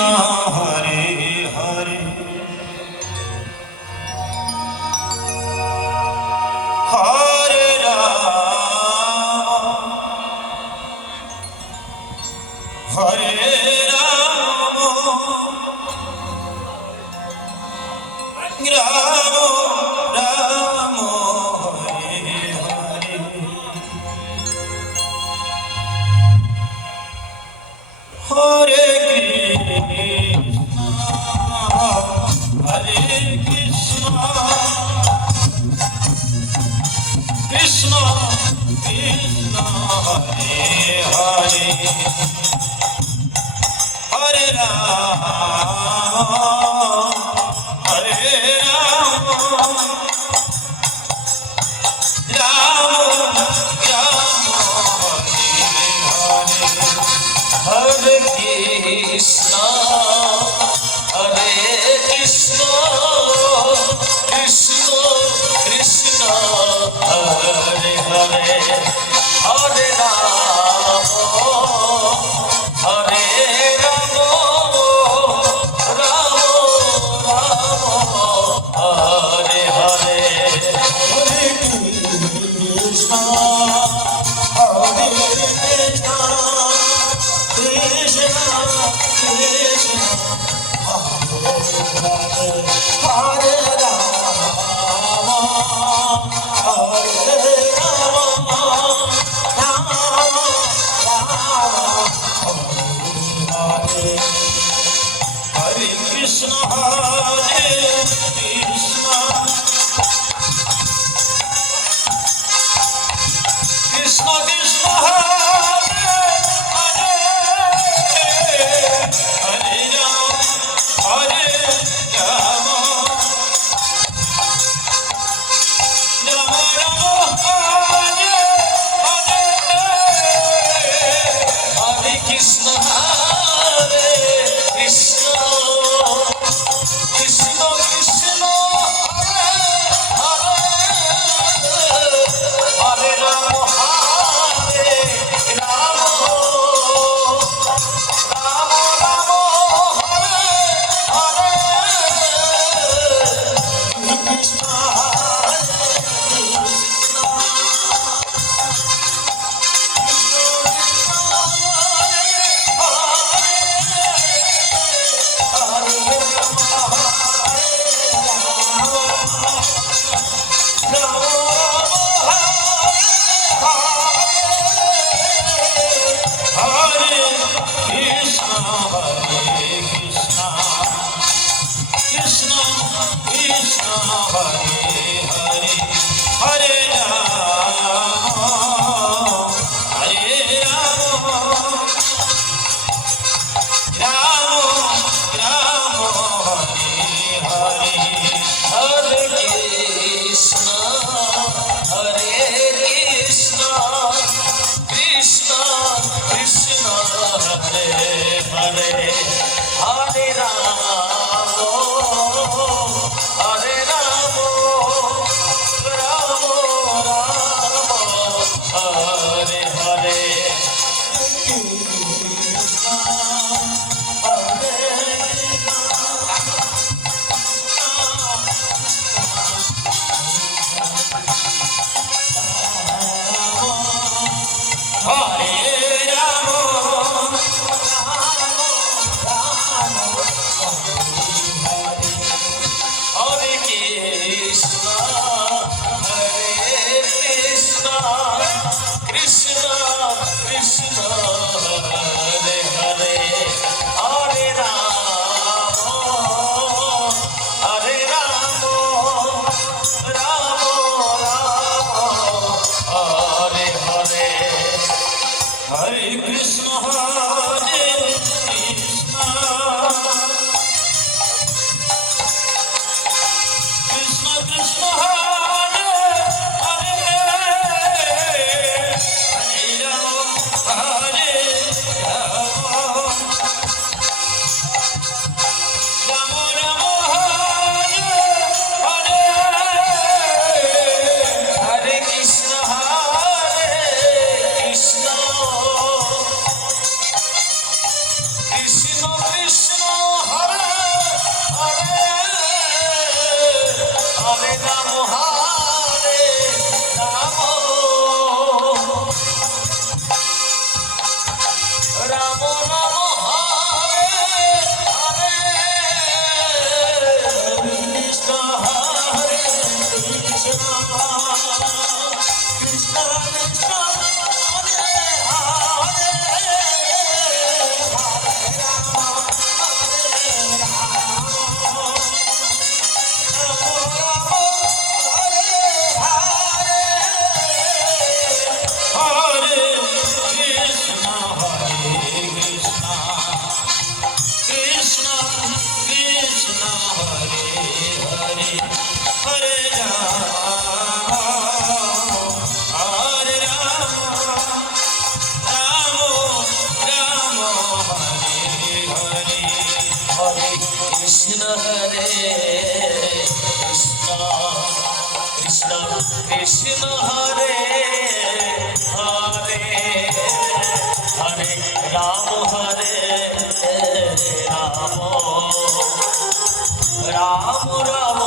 Hare Hare Hare Ram Ram Ram Hare Hare Hare Krishna Krishna Krishna Hare Hare Hare Ram Hare Ram Ram Ram Hare Hare Hare Krishna Krishna Krishna Hare Hare Hare Ram Hare Ram Ram Ram Hare Hare Hare Krishna Hare Krishna Krishna Krishna Hare Ram Hare Ram Ram Ram Hare Krishna Krishna Krishna Hare Hare Hare Ram Ram Ram Hare Hare Hare Krishna Krishna Krishna Krishna Hare Hare Ram Ram Ram Hare Hare Krishna Krishna Krishna Hare Hare Hare Ram Ram Ram Hare Hare Hare Krishna Krishna Krishna Hare Hare Hare Ram Ram Hare Hare Hare Krishna Krishna Krishna Hare Hare Hare Ram Ram Ram Hare Hare Hare Krishna Hare Krishna Krishna Krishna Hare Hare Hare Ram Hare Ram Ram Ram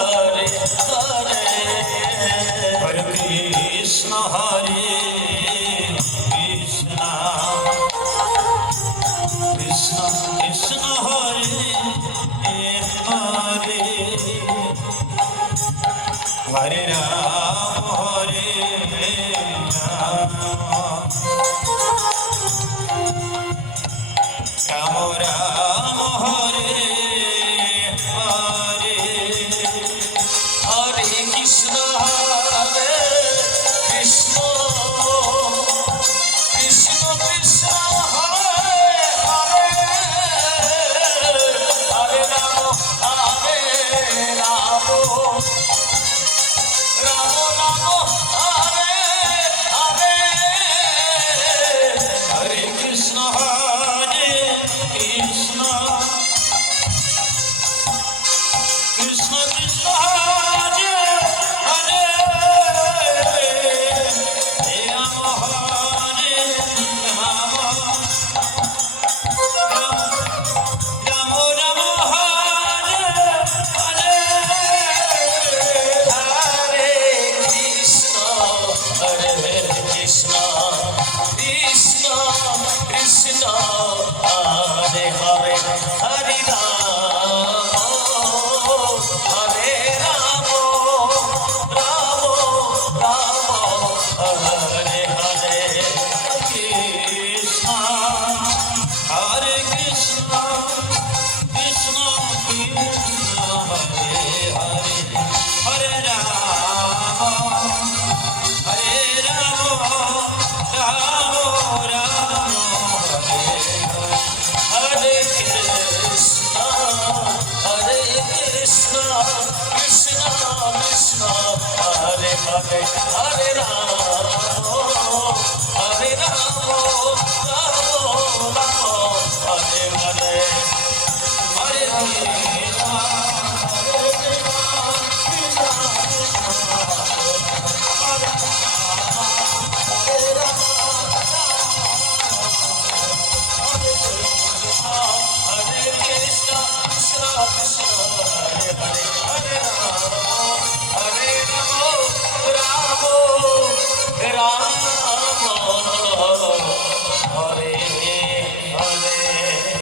Hare Hare Hare Krishna Hare Krishna Krishna Krishna Hare Hare Hare Ram